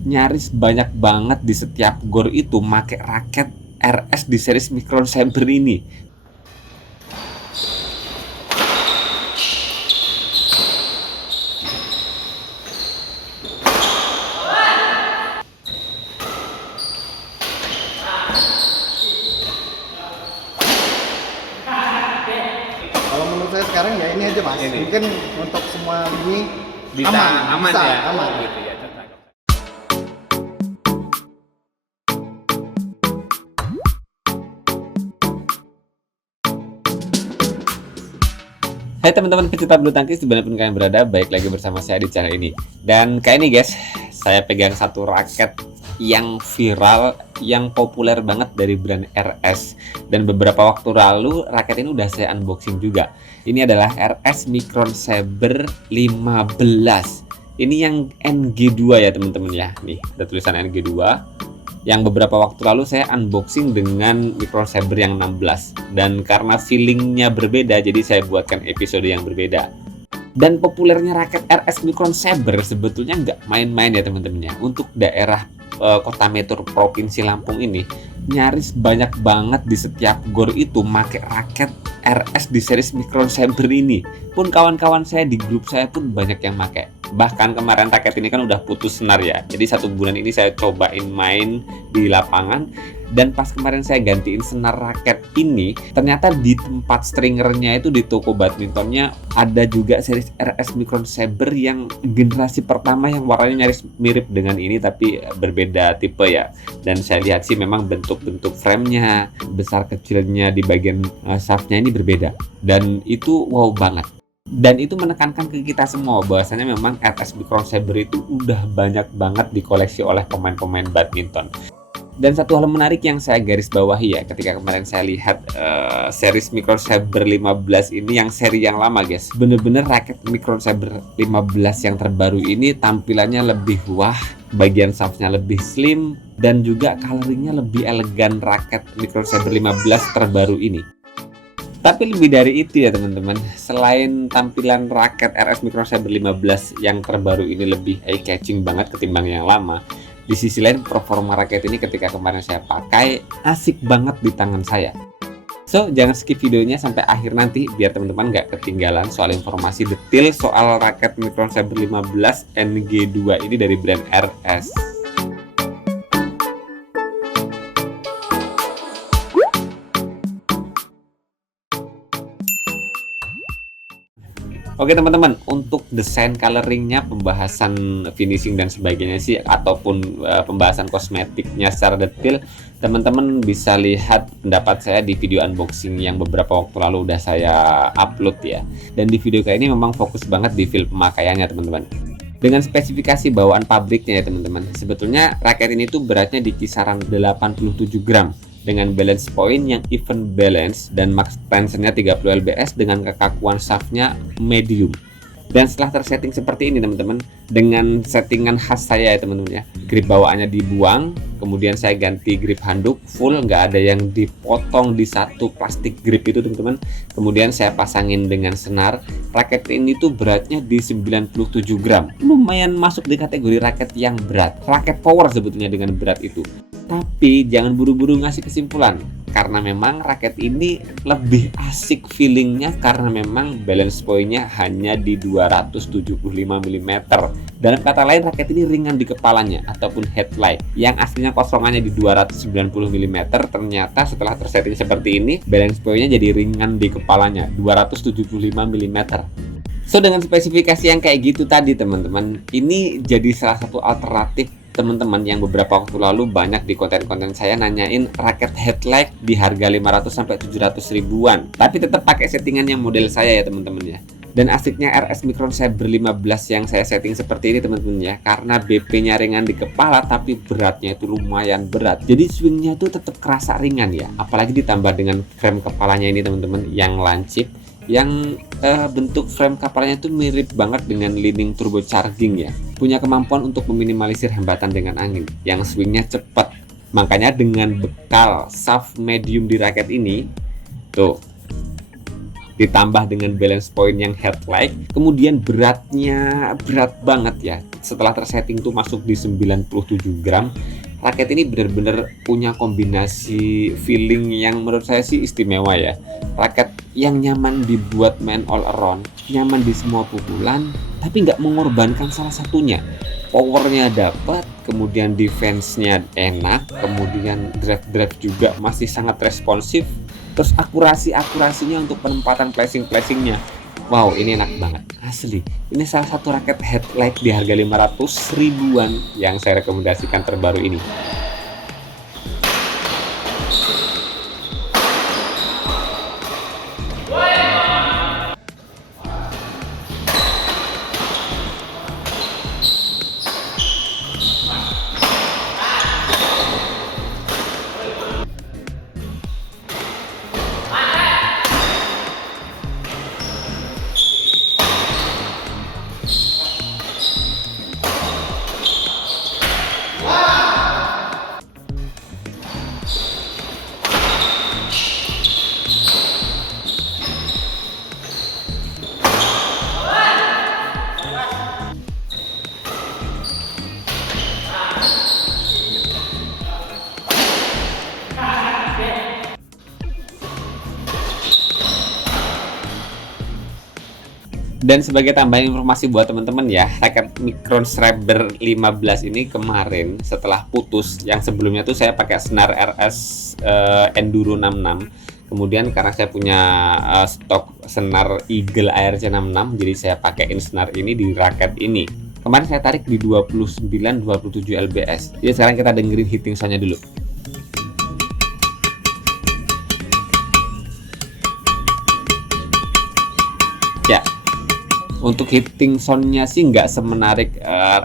nyaris banyak banget di setiap gor itu make raket RS di series Micron Saber ini. Kalau menurut saya sekarang ya ini aja mas. Ini. Mungkin untuk semua ini Bisa aman bisa, ya. aman. Oh, gitu ya. Hai teman-teman pecinta bulu tangkis dimanapun kalian berada, baik lagi bersama saya di channel ini. Dan kayak ini guys, saya pegang satu raket yang viral, yang populer banget dari brand RS. Dan beberapa waktu lalu raket ini udah saya unboxing juga. Ini adalah RS Micron Saber 15. Ini yang NG2 ya teman-teman ya. Nih, ada tulisan NG2. Yang beberapa waktu lalu saya unboxing dengan Micron Saber yang 16, dan karena feelingnya berbeda jadi saya buatkan episode yang berbeda. Dan populernya raket RS Micron Saber sebetulnya nggak main-main ya teman-teman ya. Untuk daerah kota metro provinsi Lampung ini nyaris banyak banget di setiap gor itu make raket RS di series Micron Saber ini. Pun kawan-kawan saya di grup saya pun banyak yang make. Bahkan kemarin raket ini kan udah putus senar ya. Jadi 1 bulan ini saya cobain main di lapangan. Dan pas kemarin saya gantiin senar raket ini, ternyata di tempat stringernya itu di toko badmintonnya ada juga series RS Micron Saber yang generasi pertama yang warnanya nyaris mirip dengan ini tapi berbeda tipe ya. Dan saya lihat sih memang bentuk-bentuk framenya, besar kecilnya di bagian shaftnya ini berbeda. Dan itu wow banget. Dan itu menekankan ke kita semua bahwasanya memang RS Micron Saber itu udah banyak banget dikoleksi oleh pemain-pemain badminton. Dan satu hal menarik yang saya garis bawahi ya, ketika kemarin saya lihat series Micron Saber 15 ini yang seri yang lama guys, bener-bener raket Micron Saber 15 yang terbaru ini tampilannya lebih wah, bagian shaftnya lebih slim, dan juga coloringnya lebih elegan raket Micron Saber 15 terbaru ini. Tapi lebih dari itu ya teman-teman, selain tampilan raket RS Micron Saber 15 yang terbaru ini lebih eye catching banget ketimbang yang lama, di sisi lain performa raket ini ketika kemarin saya pakai asik banget di tangan saya. So jangan skip videonya sampai akhir nanti biar teman-teman nggak ketinggalan soal informasi detail soal raket Micron Saber 15 NG2 ini dari brand RS. Oke teman-teman, untuk desain coloringnya, pembahasan finishing dan sebagainya sih, ataupun pembahasan kosmetiknya secara detail, teman-teman bisa lihat pendapat saya di video unboxing yang beberapa waktu lalu udah saya upload ya. Dan di video kayak ini memang fokus banget di feel pemakaiannya teman-teman. Dengan spesifikasi bawaan pabriknya ya teman-teman, sebetulnya raket ini tuh beratnya di kisaran 87 gram. Dengan balance point yang even balance dan max tensionnya 30 lbs dengan kekakuan shaftnya medium. Dan setelah tersetting seperti ini teman-teman, dengan settingan khas saya ya teman-teman ya, grip bawaannya dibuang, kemudian saya ganti grip handuk full, nggak ada yang dipotong di satu plastik grip itu teman-teman. Kemudian saya pasangin dengan senar. Raket ini tuh beratnya di 97 gram, lumayan masuk di kategori raket yang berat, raket power sebetulnya dengan berat itu. Tapi jangan buru-buru ngasih kesimpulan, karena memang raket ini lebih asik feelingnya karena memang balance pointnya hanya di 275 mm. Dalam kata lain, raket ini ringan di kepalanya ataupun headlight. Yang aslinya kosongannya di 290 mm, ternyata setelah tersetting seperti ini, balance pointnya jadi ringan di kepalanya 275 mm. So dengan spesifikasi yang kayak gitu tadi teman-teman, ini jadi salah satu alternatif teman-teman yang beberapa waktu lalu banyak di konten-konten saya nanyain raket headlight di harga 500 sampai 700 ribuan, tapi tetap pakai settingan yang model saya ya teman-teman ya. Dan asiknya RS Micron Saber 15 yang saya setting seperti ini teman-teman ya, karena BP-nya ringan di kepala tapi beratnya itu lumayan berat, jadi swingnya tuh tetap kerasa ringan ya. Apalagi ditambah dengan frame kepalanya ini teman-teman yang lancip, yang bentuk frame kepalanya itu mirip banget dengan Li-Ning turbocharging ya, punya kemampuan untuk meminimalisir hambatan dengan angin, yang swingnya cepat. Makanya dengan bekal shaft medium di raket ini tuh, ditambah dengan balance point yang headlight, kemudian beratnya berat banget ya. Setelah tersetting tuh masuk di 97 gram. Raket ini benar-benar punya kombinasi feeling yang menurut saya sih istimewa ya. Raket yang nyaman dibuat main all around, nyaman di semua pukulan, tapi nggak mengorbankan salah satunya. Powernya dapat, kemudian defense-nya enak, kemudian drive juga masih sangat responsif. Terus akurasinya untuk penempatan placing-placingnya. Wow, ini enak banget, asli. Ini salah satu raket headlight di harga 500 ribuan yang saya rekomendasikan terbaru ini. Dan sebagai tambahan informasi buat teman-teman ya, raket Micron Striber 15 ini kemarin setelah putus, yang sebelumnya tuh saya pakai senar RS Enduro 66. Kemudian karena saya punya stok senar Eagle ARC 66, jadi saya pakaiin senar ini di raket ini. Kemarin saya tarik di 29-27 lbs. Jadi sekarang kita dengerin hitting soundnya dulu. Ya, untuk hitting soundnya sih nggak semenarik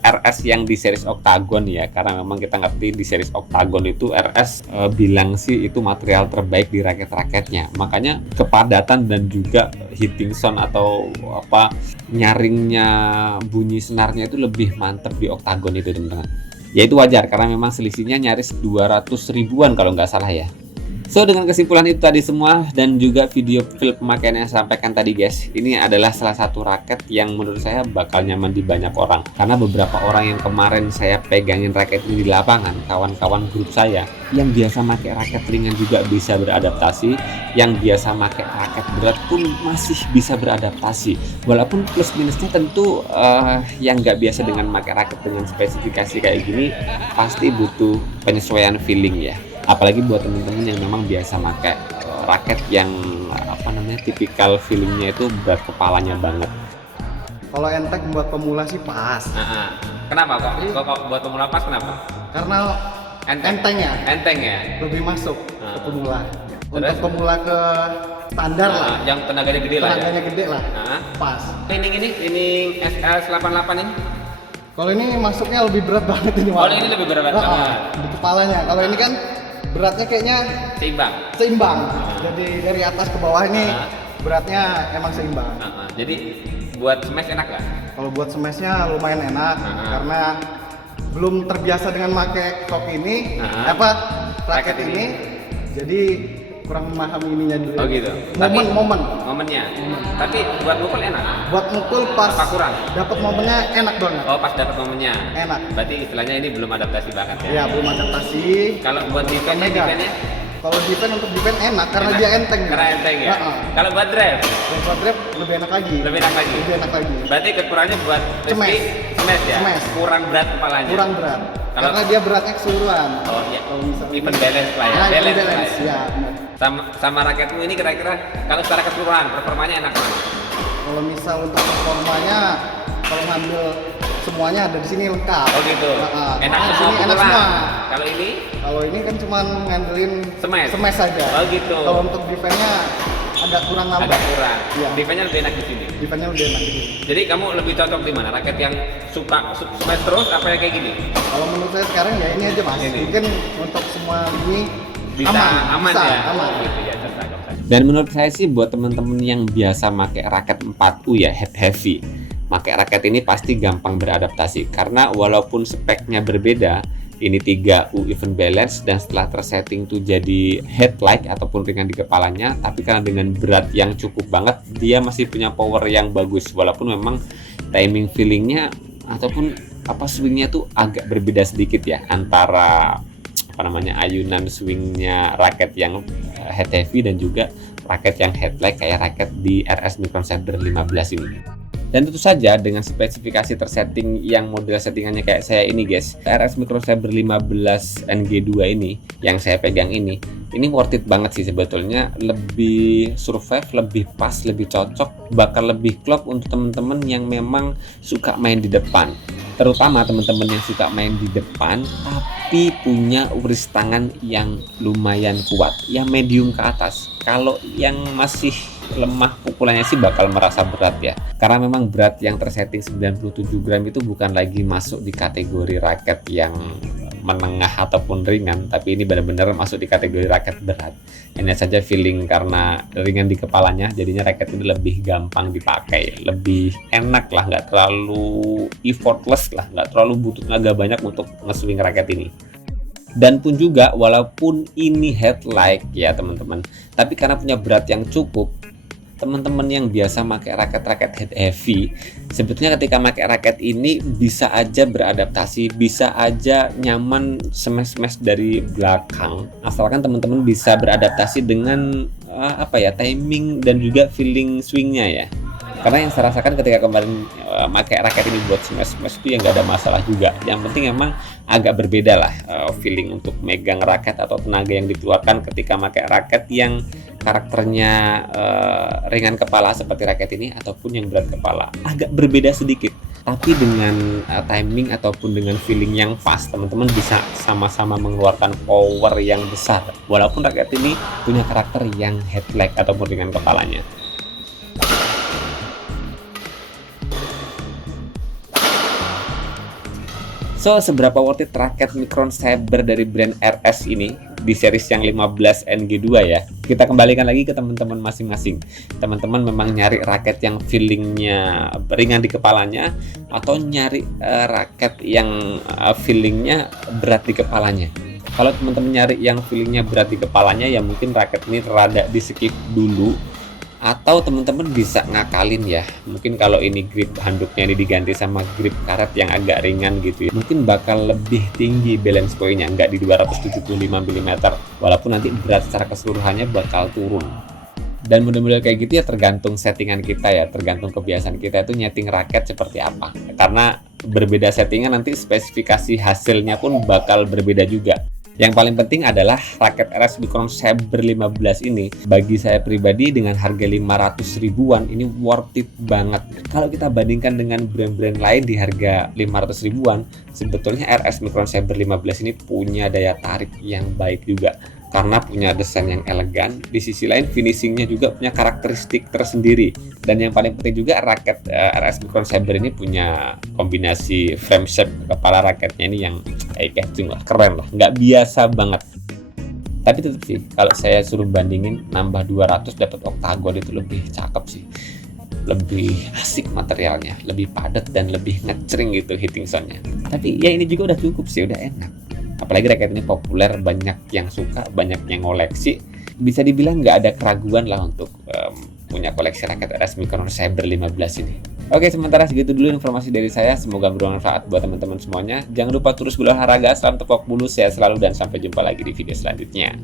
RS yang di series Octagon ya, karena memang kita ngerti di series Octagon itu RS bilang sih itu material terbaik di raket-raketnya, makanya kepadatan dan juga hitting sound atau apa nyaringnya bunyi senarnya itu lebih mantep di Octagon itu teman-teman. Ya itu wajar karena memang selisihnya nyaris 200 ribuan kalau nggak salah ya. So, dengan kesimpulan itu tadi semua dan juga video feel pemakaian yang saya sampaikan tadi guys, ini adalah salah satu raket yang menurut saya bakal nyaman di banyak orang. Karena beberapa orang yang kemarin saya pegangin raket ini di lapangan, kawan-kawan grup saya yang biasa pakai raket ringan juga bisa beradaptasi, yang biasa pakai raket berat pun masih bisa beradaptasi. Walaupun plus minusnya tentu yang nggak biasa dengan pakai raket dengan spesifikasi kayak gini pasti butuh penyesuaian feeling ya. Apalagi buat temen-temen yang memang biasa pakai raket yang apa namanya tipikal feelingnya itu berat kepalanya banget. Kalau enteng buat pemula sih pas. Kenapa kok buat pemula pas kenapa? Karena enteng ya lebih masuk ke pemula. Untuk pemula ke standar lah. Yang tenaganya gede lah. Tenaganya gede lah. Pas. Ini SL88 ini. Kalau ini masuknya lebih berat banget ini. Kalau ini lebih berat banget. Di kepalanya. Kalau ini kan beratnya kayaknya seimbang. Jadi dari atas ke bawah ini beratnya emang seimbang. Jadi buat smash enak nggak? Kalau buat smashnya lumayan enak karena belum terbiasa dengan pakai stok ini, raket ini. Jadi kurang memahami ininya dulu. Oh gitu. Momennya. Tapi buat mukul enak. Buat mukul pas. Apa kurang? Dapat momennya enak banget. Oh, pas dapat momennya. Enak. Berarti istilahnya ini belum adaptasi banget ya? Iya, belum adaptasi. Kalau buat defense-nya? Kalau defense untuk defense enak karena dia enteng. Karena enteng ya. Kalau buat drive? Buat drive lebih enak lagi. Lebih enak lagi. Berarti kekurangannya buat smash ya? Smash. Kurang berat kepalanya. Kurang berat. Karena dia beratnya keseluruhan. Oh iya. Kalau misalnya even balance lah ya. Balance. Ya, benar. Sama raketmu ini kira-kira kalau secara keseluruhan performanya enak banget. Kalau misal untuk performanya, kalau ngambil semuanya ada di sini lengkap. Oh gitu. Enak semua. Enak semua. Kalau ini kan cuma ngandelin smash saja. Oh gitu. Kalau untuk defense-nya agak kurang nambah. Iya. Defense-nya lebih enak di sini. Jadi kamu lebih cocok di mana? Raket yang suka smash terus apa yang kayak gini? Kalau menurut saya sekarang ya ini aja Mas. Mungkin untuk semua ini bisa aman ya. Gitu ya, dan menurut saya sih buat teman-teman yang biasa pakai raket 4U ya head heavy, pakai raket ini pasti gampang beradaptasi karena walaupun speknya berbeda, ini 3U even balance, dan setelah tersetting tuh jadi headlight ataupun ringan di kepalanya, tapi karena dengan berat yang cukup banget, dia masih punya power yang bagus, walaupun memang timing feelingnya ataupun swingnya tuh agak berbeda sedikit ya antara ayunan swingnya raket yang head heavy dan juga raket yang headlight kayak raket di RS Micron Saber 15 ini. Dan tentu saja dengan spesifikasi tersetting yang model settingannya kayak saya ini guys, RS Micron Saber 15 NG2 ini yang saya pegang ini worth it banget sih sebetulnya. Lebih survive, lebih pas, lebih cocok, bakal lebih klop untuk teman-teman yang memang suka main di depan, terutama teman-teman yang suka main di depan tapi punya uris tangan yang lumayan kuat, yang medium ke atas. Kalau yang masih lemah pukulannya sih bakal merasa berat ya, karena memang berat yang tersetting 97 gram itu bukan lagi masuk di kategori raket yang menengah ataupun ringan, tapi ini benar-benar masuk di kategori raket berat. Hanya saja feeling karena ringan di kepalanya, jadinya raket ini lebih gampang dipakai, lebih enak lah, nggak terlalu effortless lah, nggak terlalu butuh tenaga banyak untuk nge-swing raket ini. Dan pun juga walaupun ini headlight ya teman-teman, tapi karena punya berat yang cukup, teman-teman yang biasa pakai raket-raket head heavy, sebetulnya ketika pakai raket ini bisa aja beradaptasi, bisa aja nyaman smash dari belakang, asalkan teman-teman bisa beradaptasi dengan timing dan juga feeling swingnya ya. Karena yang saya rasakan ketika kemarin pakai raket ini buat smash itu ya nggak ada masalah juga. Yang penting emang agak berbeda lah feeling untuk megang raket atau tenaga yang dikeluarkan ketika pakai raket yang karakternya ringan kepala seperti raket ini ataupun yang berat kepala. Agak berbeda sedikit, tapi dengan timing ataupun dengan feeling yang pas, teman-teman bisa sama-sama mengeluarkan power yang besar walaupun raket ini punya karakter yang headlight ataupun ringan kepalanya. So, seberapa worth it raket Micron Saber dari brand RS ini di series yang 15 NG2 ya? Kita kembalikan lagi ke teman-teman masing-masing. Teman-teman memang nyari raket yang feelingnya ringan di kepalanya atau nyari raket yang feelingnya berat di kepalanya? Kalau teman-teman nyari yang feelingnya berat di kepalanya, ya mungkin raket ini rada di skip dulu. Atau teman-teman bisa ngakalin ya, mungkin kalau ini grip handuknya ini diganti sama grip karet yang agak ringan gitu ya, mungkin bakal lebih tinggi balance point-nya, nggak di 275 mm, walaupun nanti berat secara keseluruhannya bakal turun. Dan model-model kayak gitu ya tergantung settingan kita ya, tergantung kebiasaan kita itu nyeting raket seperti apa, karena berbeda settingan nanti spesifikasi hasilnya pun bakal berbeda juga. Yang paling penting adalah raket RS Micron Saber 15 ini bagi saya pribadi dengan harga 500 ribuan ini worth it banget. Kalau kita bandingkan dengan brand-brand lain di harga 500 ribuan, sebetulnya RS Micron Saber 15 ini punya daya tarik yang baik juga karena punya desain yang elegan. Di sisi lain finishingnya juga punya karakteristik tersendiri, dan yang paling penting juga raket RS Micron Saber ini punya kombinasi frame shape kepala raketnya ini yang eye-catching lah, keren lah, nggak biasa banget. Tapi tetap sih kalau saya suruh bandingin, nambah 200 dapat oktagon itu lebih cakep sih, lebih asik materialnya, lebih padat dan lebih ngecering gitu hitting soundnya. Tapi ya ini juga udah cukup sih, udah enak. Apalagi raket ini populer, banyak yang suka, banyak yang ngoleksi. Bisa dibilang nggak ada keraguan lah untuk punya koleksi raket RS Micron Saber 15 ini. Oke, sementara segitu dulu informasi dari saya. Semoga bermanfaat buat teman-teman semuanya. Jangan lupa terus berolahraga, salam tepok bulu, sehat selalu, dan sampai jumpa lagi di video selanjutnya.